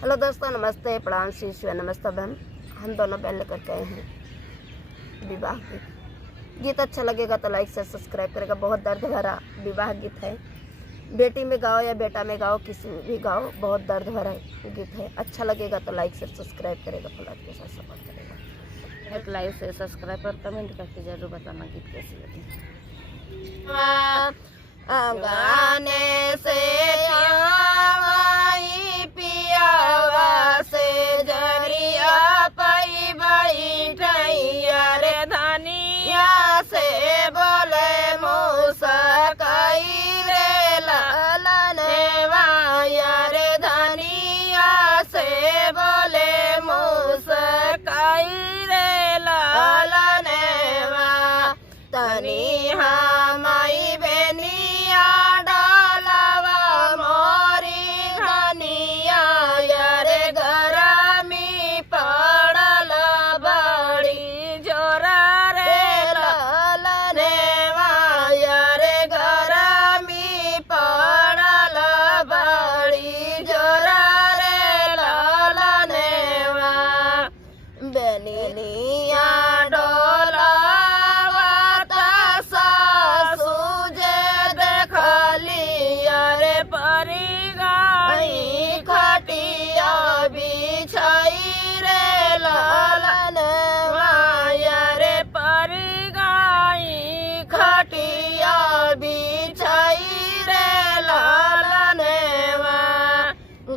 Hello दोस्तों, नमस्ते, प्रणाम, शिष्य, नमस्ते बहन। हम दोनों बहन लेकर के आए हैं विवाह गीत। गीत अच्छा लगेगा तो लाइक से सब्सक्राइब करेगा। बहुत दर्द भरा विवाह गीत है। बेटी में गाओ या बेटा में गाओ, किसी में भी गाओ, बहुत दर्द भरा गीत है। अच्छा लगेगा तो लाइक से सब्सक्राइब करेगा, फौलाद के साथ सपोर्ट करेगा। एक लाइक से सब्सक्राइब और कमेंट करके जरूर बताना गीत कैसी लगी। गाने से तनी हमाई बेनिया डालवा मोरी धनिया यार गरमी पड़ल बड़ी जोरा रे लालनेवा यार गरमी पड़ल बड़ी जोरा रे लालनेवा बेनिया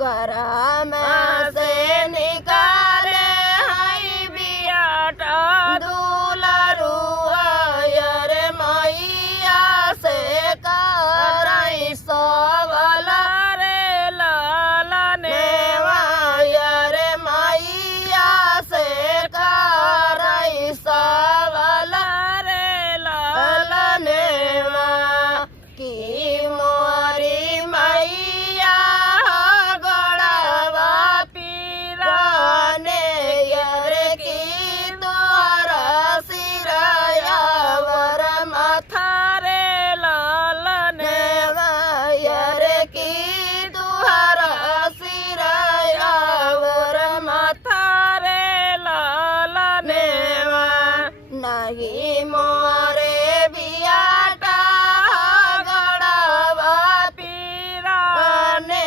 गरम से निकाले हई बियाटा दुलरुआ यार मैया से करई सवला रे लालनेवा यार मैया से करई सवला रे लालनेवा की मोरी मैया नहीं मोरे बियाटा गड़वा पीराने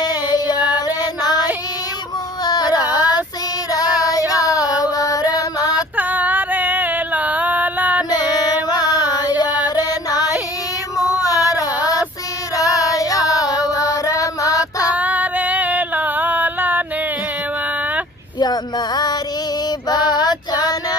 यार नहीं मोरा सिराया वर माथा रे लालनेवा यार नहीं मोरा सिराया वर माथा रे लालनेवा यमारी बचन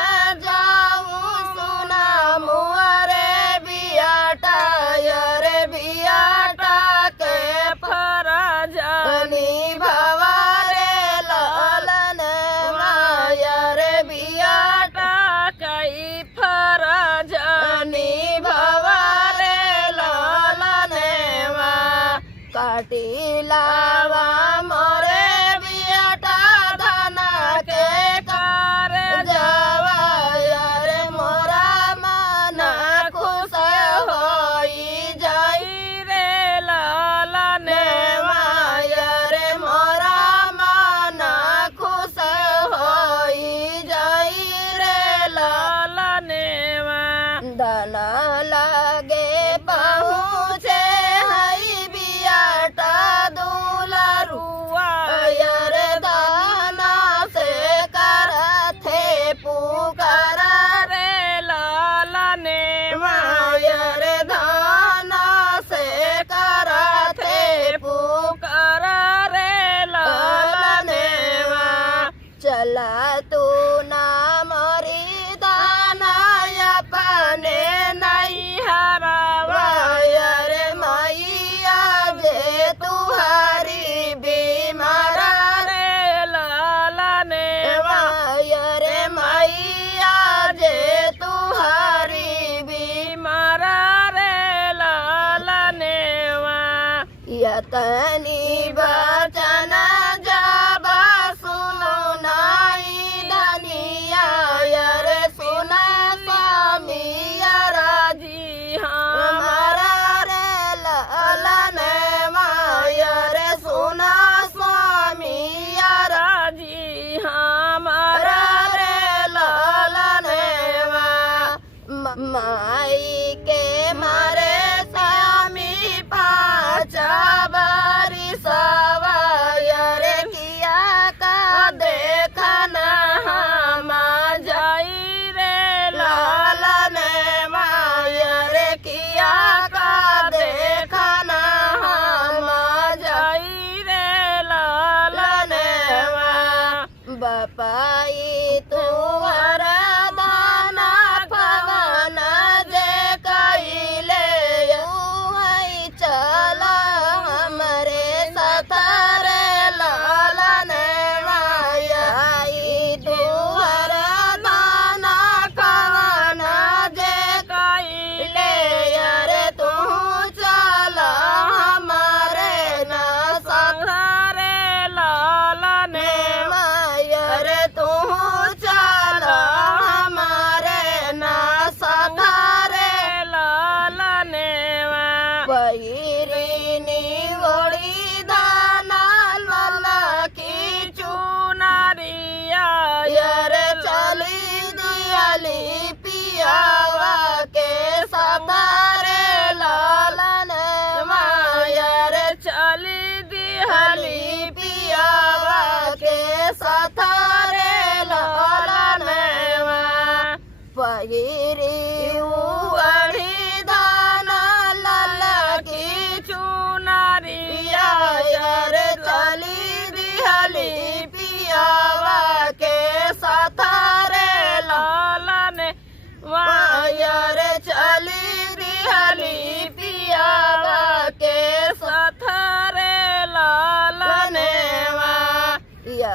काटिलावा मोरे बियाटा धना के कार जावा यार मोरा मना खुश होई जाई रे लालनेवा यार मोरा मना खुश होई जाई रे लालनेवा धना लगे पहुँचे चला तू ना मोरी दाना अपने नहीं हरावा यार मैया जे तुहारी बीमार रे लालनेवा यार मैया जे तुहारी बीमार रे लालनेवा यतनी बचन जाबा सुनो नाई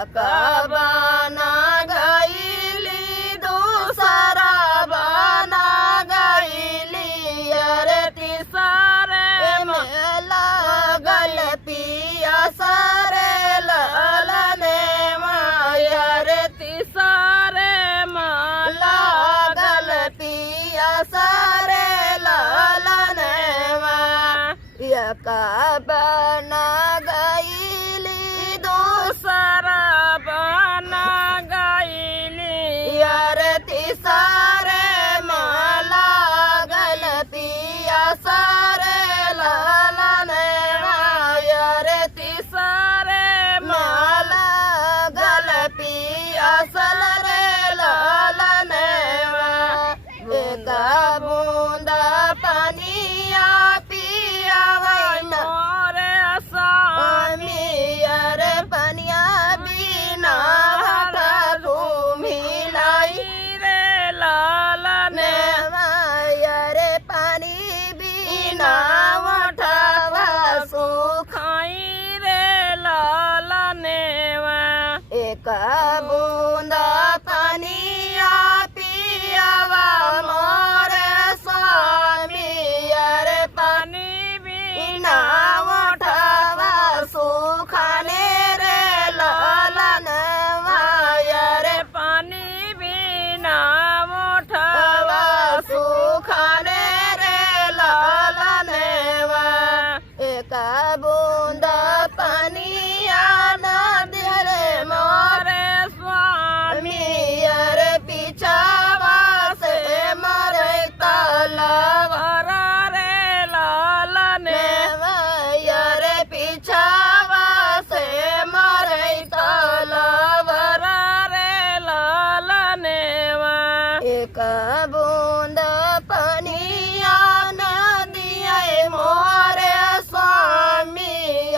एक बना गईली दूसरा बना गईली अरे तीसरे में लागल पिया सरे ललने रे तीसरे में लागल पिया सरे ललने एक बना गईली दूसरा बना गईली अरे तीसरे में लागल पिया सरे ललने अरे तीसरे में लागल पिया सरे ललने एक बूंदा पनिया पिया मोरे स्वामी अरे पनिया बिना घूमी लाई रे ललने अरे पानी बिना उठवा सुखाई रे ललने एक बूंदा पनिया पियावा मोरे स्वामी अरे पानी बिना उठवा सुखाने रे ललनवा अरे पानी बिना उठवा सुखाने रे ललनवा एक बूंदा पनिया नदी रे मोरे स्वामी अरे पिछावा से मरे तलवार रे ललने अरे पिछावा से मरे तलवार रे ललने एक बूंद पनिया नदिया मोरे स्वामी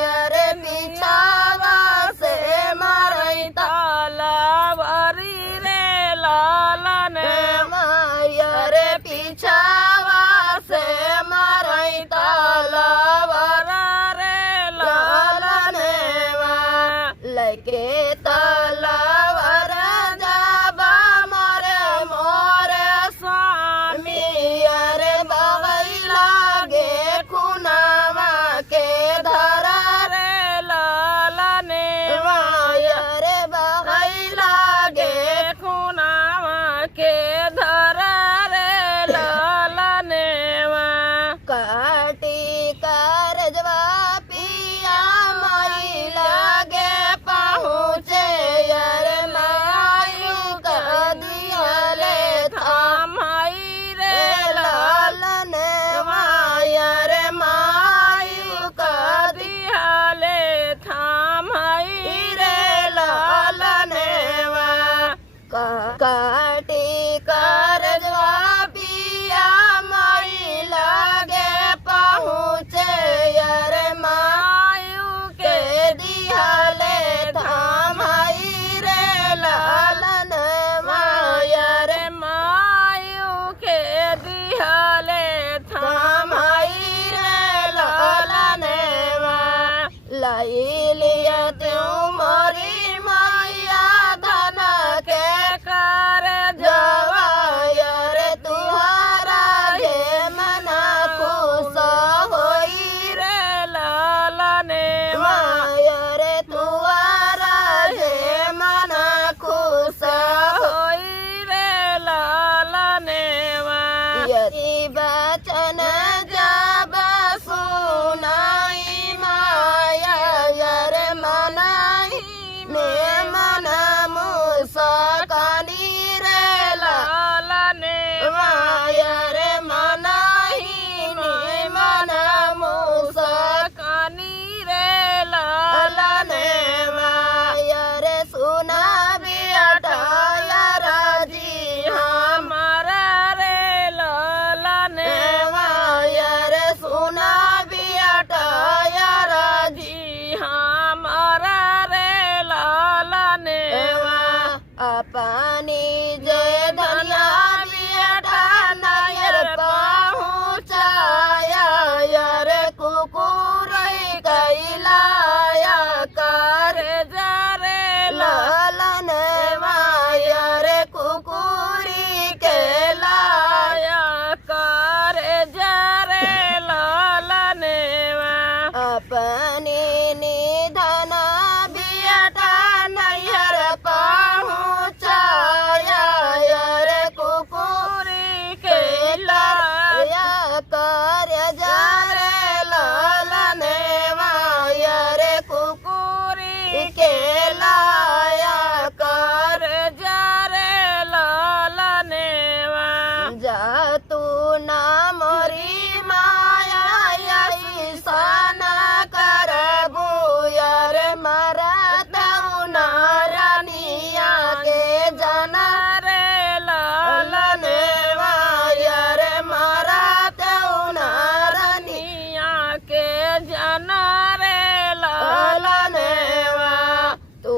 अरे पिछावा से मरे तलवारी रे ललने अरे पिछावा से मरे तलवार रे ललने लके तलवार जाबा मरे मोरे स्वामी अरे बगई लागे खुनावा के धरा रे ललने अरे बगई लागे खुनावा के धरा रे ललने काटी करजवा पिया माई लागे पहुँचे लाया कर जा रे ललनेवा जा तू ना मोरी माया ऐसा ना करबू यार मारा तऊ ना रानिया के जाना रे ललनेवा यार मारा तऊ ना ललनिया के जन रे ललनेवा तू